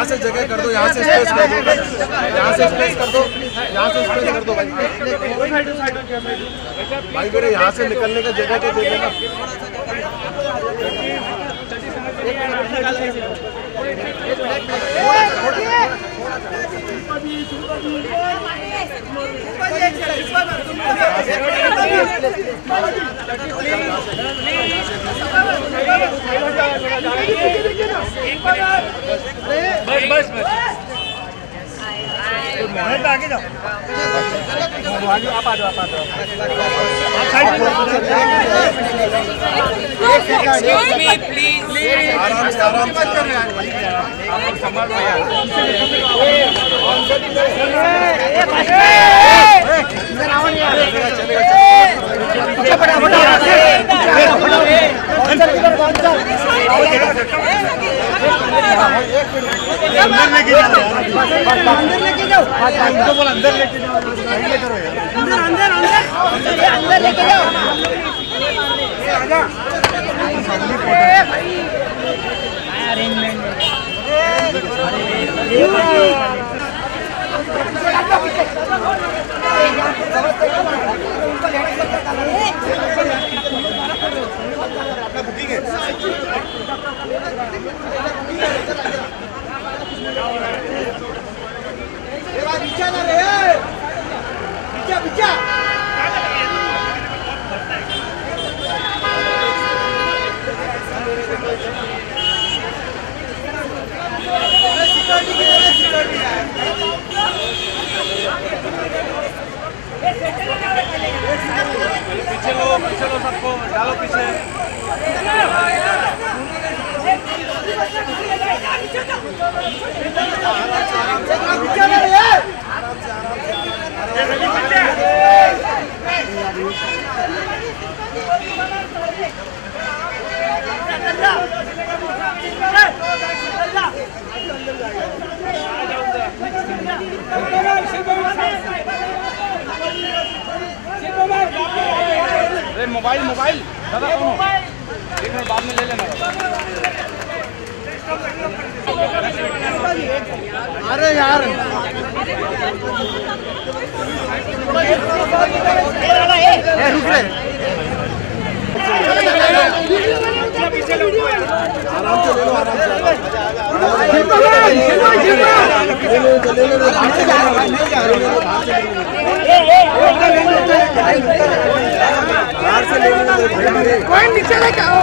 यहाँ से जगह कर दो, यहाँ से स्पेस कर दो, यहाँ से स्पेस कर दो, यहाँ से स्पेस कर दो भाई। भाई मेरे यहाँ से निकलने का जगह तो दे देना। बस आगे जाओ, आप आ जाओ, प्लीज आराम से संभाल अंदर लेके जाओ, अंदर लेके जाओ, अंदर लेके जाओ, अंदर लेके जाओ। पीछे लो सबको, डालो पीछे। मोबाइल दादा एक मिनट बाद में ले लेना। अरे यार रुक रे, पीछे लो, आराम से ले लो, आराम से कोई नीचे लेके आओ।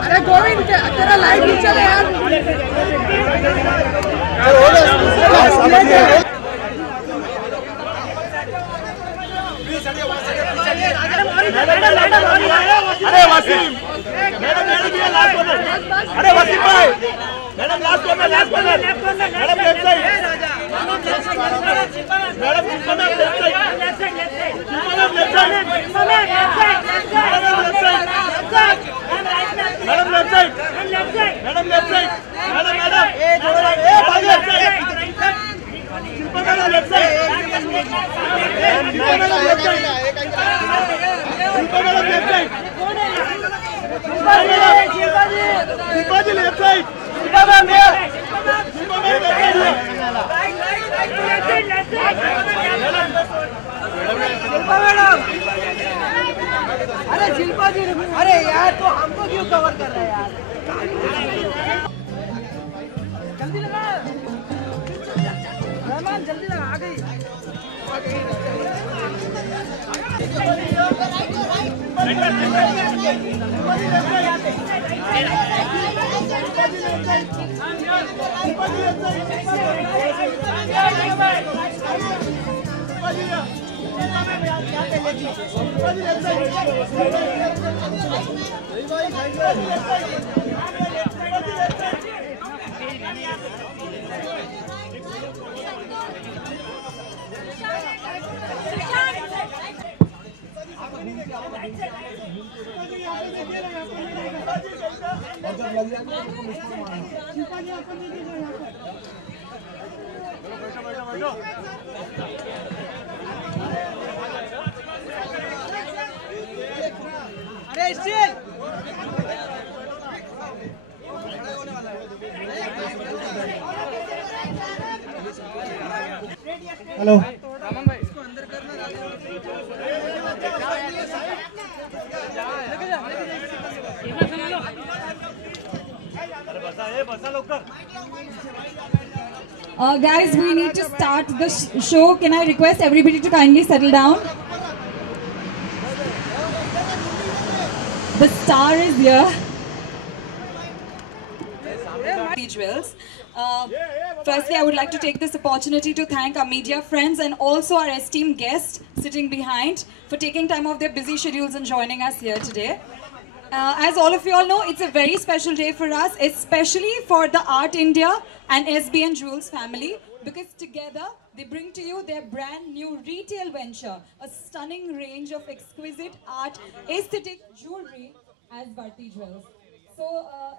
अरे गोविंद तेरा लाइट नीचे ले यार। अरे वसीम, मैडम लास्ट कॉर्नर। अरे वसीम भाई, madam last corner, madam left side, madam अरे शिल्पा जी, अरे यार तो हमको क्यों कवर कर रहा है यार? जल्दी लगा रहमान, जल्दी लगा, आ गई। अरे hello Guys, we need to start the show. Can I request everybody to kindly settle down? The star is here. Jewels. Firstly, I would like to take this opportunity to thank our media friends and also our esteemed guests sitting behind for taking time off their busy schedules and joining us here today. As all of you all know, it's a very special day for us, especially for the Art India and SBN Jewels family, because together they bring to you their brand new retail venture, a stunning range of exquisite art, aesthetic jewelry as Bharti Jewels. So,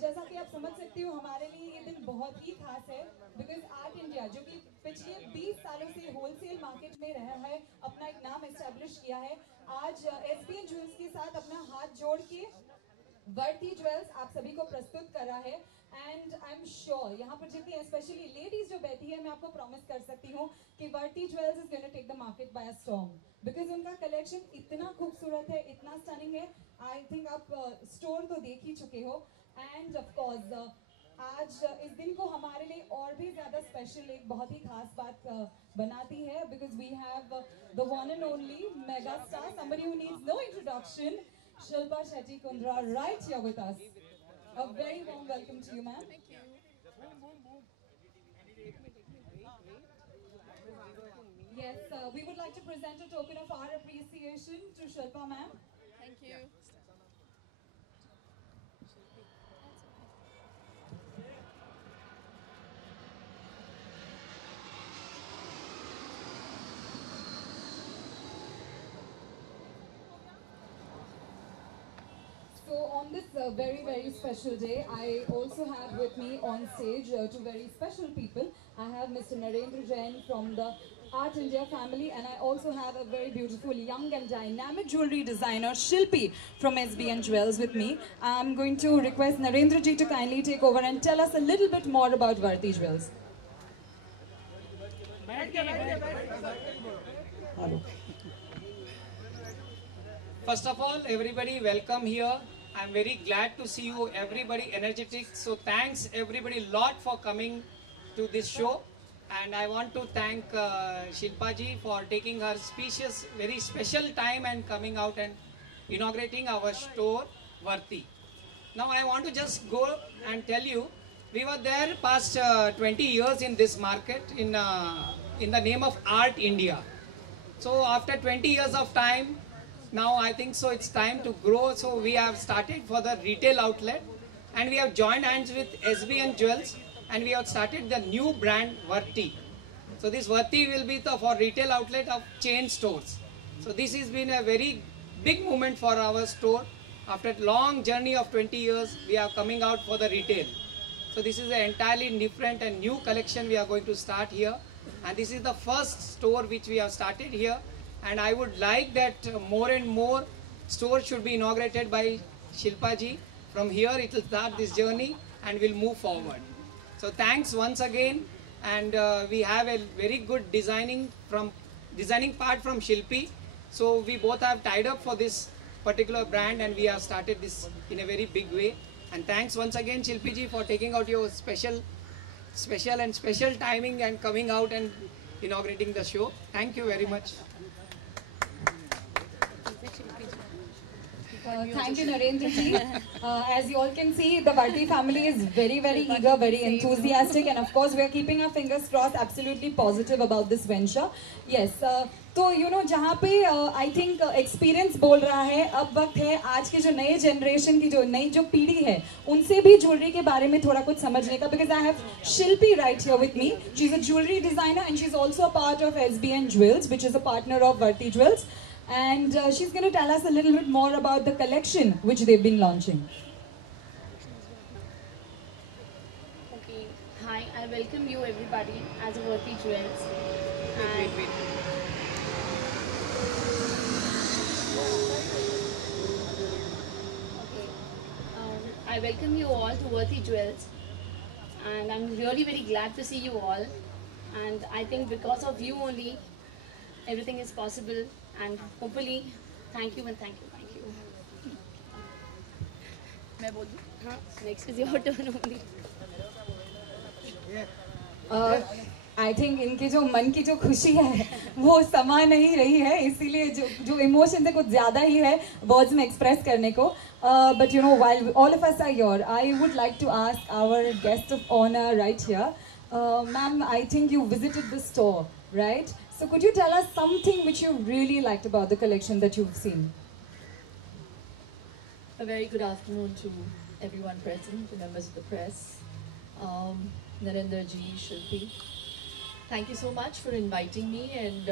जैसा कि आप समझ सकते हो, हमारे लिए ये दिन बहुत ही खास है, because Art India, जो कि पिछले 20 सालों से होलसेल मार्केट में रहा है, अपना एक नाम एस्टैब्लिश किया है, आज SBN Jewels के साथ अपना हाथ जोड़ के Bharti Jewels आप सभी को प्रस्तुत कर रहा है, and I'm sure यहाँ पर जितनी especially ladies जो बैठी है, मैं आपको promise कर सकती हूँ कि Bharti Jewels is going to take the market by a storm, because उनका collection इतना खूबसूरत है, इतना stunning है. I think आप store तो देख ही चुके हो, and of course आज इस दिन को हमारे लिए और भी ज़्यादा special एक बहुत ही खास बात बनाती है, because we have the one and only mega star, somebody who needs no introduction, Shilpa Shetty Kundra, right here with us. A very warm welcome to you, ma'am. Thank you. Yes, we would like to present a token of our appreciation to Shilpa, ma'am. Thank you. So on this very, very special day, I also have with me on stage two very special people. I have Mr. Narendra Jain from the Art India family, and I also have a very beautiful young and dynamic jewelry designer, Shilpi from SBN Jewels with me. I'm going to request Narendra ji to kindly take over and tell us a little bit more about Bharti Jewels. First of all, everybody welcome here. I'm very glad to see you, everybody energetic. So thanks everybody lot for coming to this show. And I want to thank Shilpa ji for taking her specious, very special time and coming out and inaugurating our store, Bharti. Now I want to just go and tell you, we were there past 20 years in this market in the name of Art India. So after 20 years of time, now I think so it's time to grow. So we have started for the retail outlet, and we have joined hands with SBN Jewels, and we have started the new brand Bharti. So this Bharti will be for retail outlet of chain stores. So this has been a very big moment for our store. After a long journey of 20 years, we are coming out for the retail. So this is an entirely different and new collection we are going to start here. And this is the first store which we have started here. And I would like that more and more stores should be inaugurated by Shilpa ji. From here it will start this journey and will move forward. So thanks once again, and we have a very good designing part from Shilpi. So we both have tied up for this particular brand, and we have started this in a very big way. And thanks once again Shilpi ji for taking out your special timing and coming out and inaugurating the show. Thank you very much. Thank you, Narendra ji. As you all can see, the Bharti family is very, very eager, very enthusiastic, and of course, we are keeping our fingers crossed, absolutely positive about this venture. Yes, तो you know जहाँ पे I think experience बोल रहा है, अब वक्त है आज के जो नए generation की जो नई जो पीढ़ी है, उनसे भी jewelry के बारे में थोड़ा कुछ समझने का, because I have Shilpi right here with me. She's a jewelry designer and she's also a part of SBN Jewels, which is a partner of Bharti Jewels. And she's going to tell us a little bit more about the collection which they've been launching. Okay. Hi, I welcome you everybody as a Bharti Jewels. Wait. Okay. I welcome you all to Bharti Jewels, and I'm really very glad to see you all. and I think because of you only, everything is possible. And hopefully, thank you and thank you, thank you. मैं बोल दूँ? हाँ, next is your turn only. I think इनके जो मन की जो खुशी है वो समा नहीं रही है, इसीलिए जो जो इमोशन है कुछ ज़्यादा ही है वर्ड्स में एक्सप्रेस करने को. But you know while all of us are here, I would like to ask our guest of honour right here, ma'am, I think you visited the store, right? So could you tell us something which you really liked about the collection that you've seen? A very good afternoon to everyone present, to members of the press, Narendra ji, Shilpi. Thank you so much for inviting me, and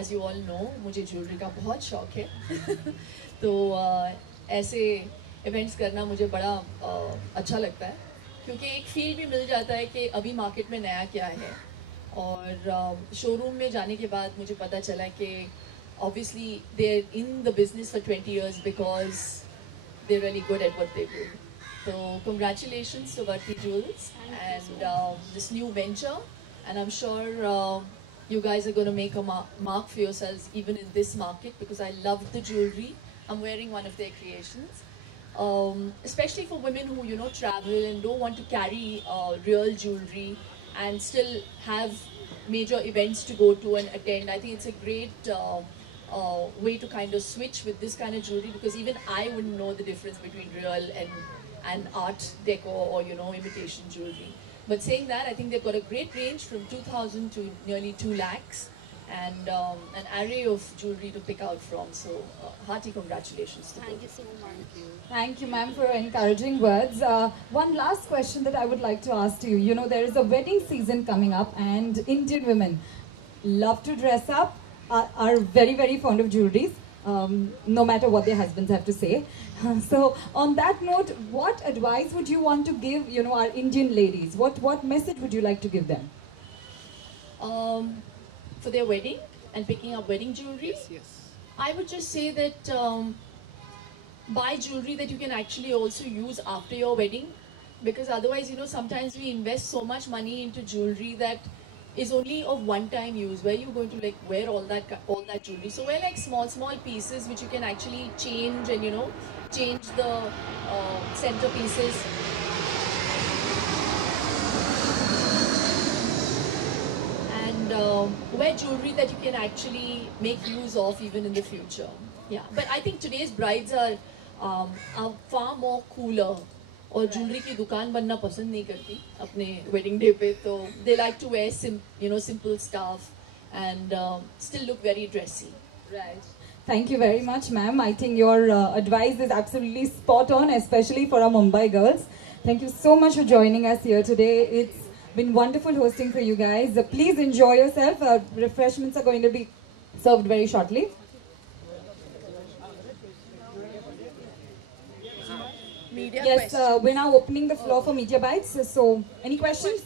as you all know, मुझे jewelry का बहुत शौक है. तो ऐसे events करना मुझे बड़ा अच्छा लगता है, क्योंकि एक feel भी मिल जाता है कि अभी market में नया क्या है. और शोरूम में जाने के बाद मुझे पता चला कि obviously they're in the business for 20 years because they're really good at what they do. So congratulations to Varti Jewels and this new venture, and I'm sure you guys are going to make a mark for yourselves even in this market, because I love the jewelry. I'm wearing one of their creations. Especially for women who, you know, travel and don't want to carry real jewelry and still have major events to go to and attend. I think it's a great way to kind of switch with this kind of jewelry, because even I wouldn't know the difference between real and art decor or, you know, imitation jewelry. But saying that, I think they've got a great range from 2,000 to nearly 2 lakhs, and an array of jewelry to pick out from. So hearty congratulations to Thank both. you so much. Thank you, ma'am, for your encouraging words. One last question that I would like to ask to you. You know, there is a wedding season coming up, and Indian women love to dress up, are very, very fond of jewelries, no matter what their husbands have to say. So, on that note, what advice would you want to give, you know, our Indian ladies? What message would you like to give them? For their wedding and picking up wedding jewelry, I would just say that buy jewelry that you can actually also use after your wedding, because otherwise, you know, sometimes we invest so much money into jewelry that is only of one-time use. Where you're going to like wear all that jewelry? So wear like small pieces which you can actually change, and, you know, change the center pieces. Wear jewelry that you can actually make use of even in the future. Yeah, but I think today's brides are far more cooler, और jewelry की दुकान बनना पसंद नहीं करती अपने wedding day पे. तो they like to wear simple stuff and still look very dressy. Right. Thank you very much, ma'am. I think your advice is absolutely spot on, especially for our Mumbai girls. Thank you so much for joining us here today. It's been wonderful hosting for you guys. Please enjoy yourself. Refreshments are going to be served very shortly. Media Yes, questions. we're now opening the floor for media bites. So, any questions?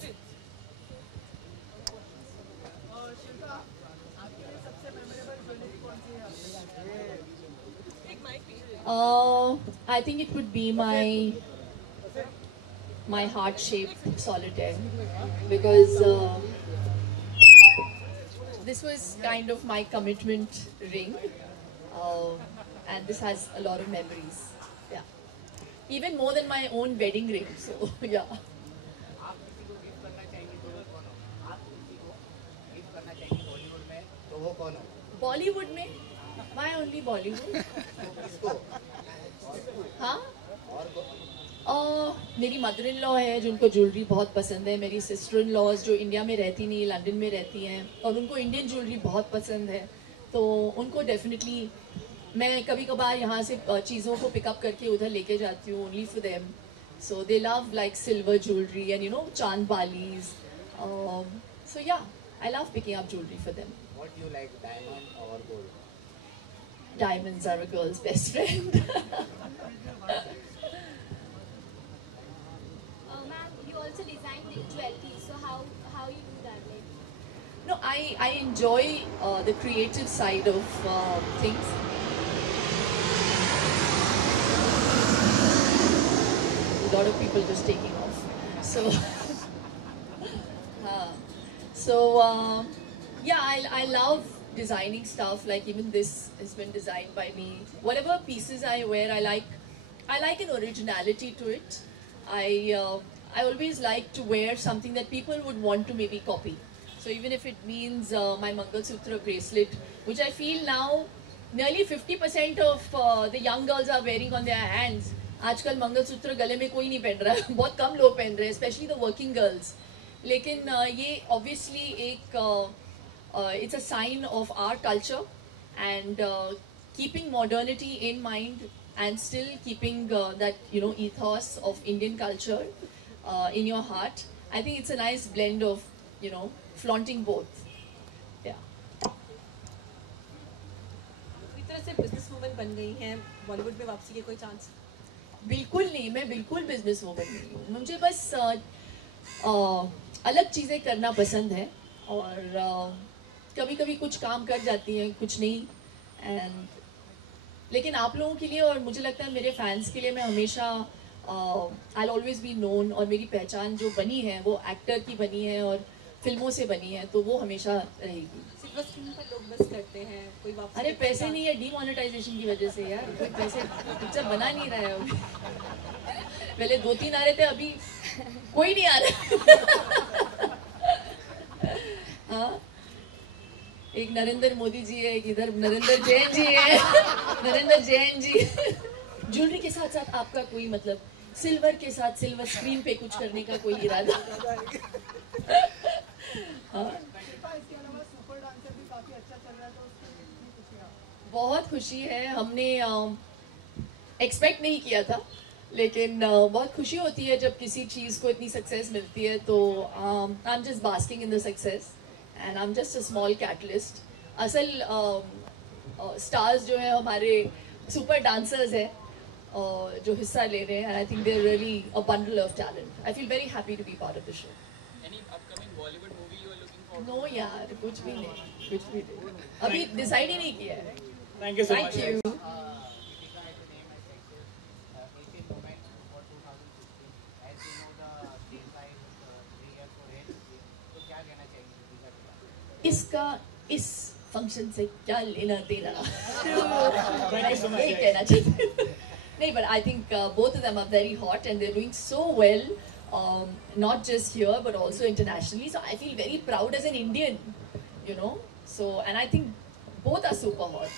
I think it would be my heart-shaped solitaire, because this was kind of my commitment ring, and this has a lot of memories. Yeah, even more than my own wedding ring. So yeah. Bollywood में? Why only Bollywood? हाँ? मेरी mother in law है जिनको jewellery बहुत पसंद है. मेरी sister in laws जो इंडिया में रहती नहीं, लंदन में रहती हैं, और उनको इंडियन ज्वेलरी बहुत पसंद है. तो उनको डेफिनेटली मैं कभी कभार यहाँ से चीज़ों को पिकअप करके उधर लेके जाती हूँ, only for them. So they love like silver jewellery and, you know, चांद बालीज. सो या, I love picking up jewellery for them. What do you like, diamond or gold? Diamonds are a girl's best friend. Ma'am, you also design the jewelry, so how you do that? Like, No, I enjoy the creative side of things. A lot of people just taking off. So, So yeah, I love designing stuff. Like even this has been designed by me. Whatever pieces I wear, I like an originality to it. I always like to wear something that people would want to maybe copy. So even if it means my Mangal Sutra bracelet, which I feel now nearly 50% of the young girls are wearing on their hands. आजकल मंगलसूत्र गले में कोई नहीं पहन रहा है, बहुत कम लोग पहन रहे हैं, स्पेशली द वर्किंग गर्ल्स. लेकिन ये ऑब्वियसली एक it's a sign of our culture and keeping modernity in mind and still keeping that ethos of Indian culture in your heart. I think it's a nice blend of flaunting both. Yeah. इस तरह से business woman बन गई हैं, बॉलीवुड में वापसी के कोई चांस? बिल्कुल नहीं, मैं बिल्कुल बिजनेस वूमन नहीं हूँ. मुझे बस अलग चीज़ें करना पसंद है और कभी कभी कुछ काम कर जाती हैं, कुछ नहीं. लेकिन आप लोगों के लिए और मुझे लगता है मेरे फैंस के लिए मैं हमेशा I'll always be known. और मेरी पहचान जो बनी है वो एक्टर की बनी है और फिल्मों से बनी है, तो वो हमेशा रहेगी. सिर्फ स्क्रीन पर लोग बस करते हैं, कोई वापसी? अरे पैसे नहीं है, डीमोनेटाइजेशन की वजह से यार. कोई पैसे पिक्चर बना नहीं रहा है अभी. पहले 2-3 आ रहे थे, अभी कोई नहीं आ रहा. हाँ, एक नरेंद्र मोदी जी है, एक इधर नरेंद्र जैन जी है. नरेंद्र जैन जी. ज्वेलरी के साथ साथ आपका कोई मतलब सिल्वर के साथ सिल्वर स्क्रीन पे कुछ करने का कोई इरादा? बहुत खुशी है. हमने एक्सपेक्ट नहीं किया था, लेकिन बहुत खुशी होती है जब किसी चीज़ को इतनी सक्सेस मिलती है. तो I am just basking in the success and I am just a small catalyst. असल स्टार्स जो है हमारे सुपर डांसर्स हैं जो हिस्सा ले रहे हैं. I think they are really a bundle of talent. I feel very happy to be part of the show. Any upcoming Bollywood movie you are looking for? No यार, कुछ भी नहीं, कुछ भी नहीं. अभी डिसाइड ही नहीं किया है. Thank you so much. Thank you. इसका इस फंक्शन से क्या लेना देना? यही कहना चाहिए. नहीं, but I think both of them are very hot and they're doing so well, not just here but also internationally. So I feel very proud as an Indian, So and I think both are super hot.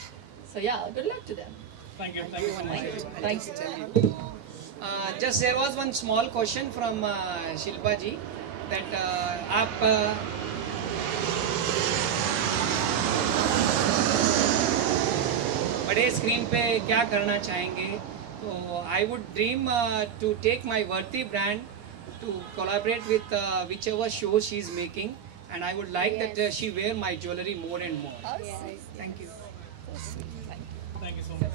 So yeah, good luck to them. Thank you so much. Thanks. Just there was one small question from Shilpa ji that आप बड़े screen पे क्या करना चाहेंगे? तो I would dream to take my Varti brand to collaborate with whichever show she is making, and I would like that she wear my jewelry more and more. Yes. Thank you. Thank you so much.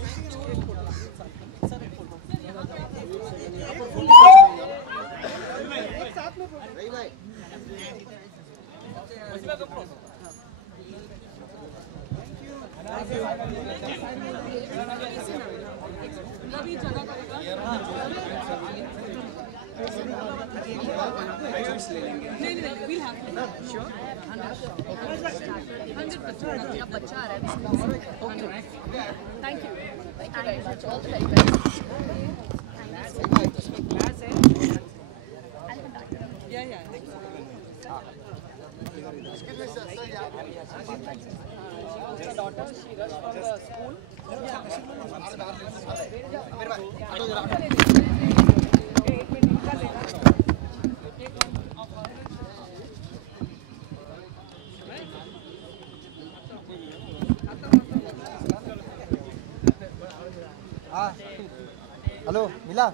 Thank you very much. All the very best. Hello मिला?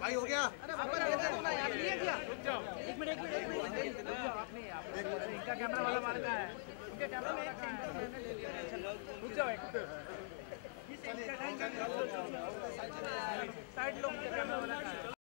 भाई हो गया? इनका camera वाला मार का है. इनका कैमरा में रुक जाओ एक साइड लोग कैमरा वाला का है.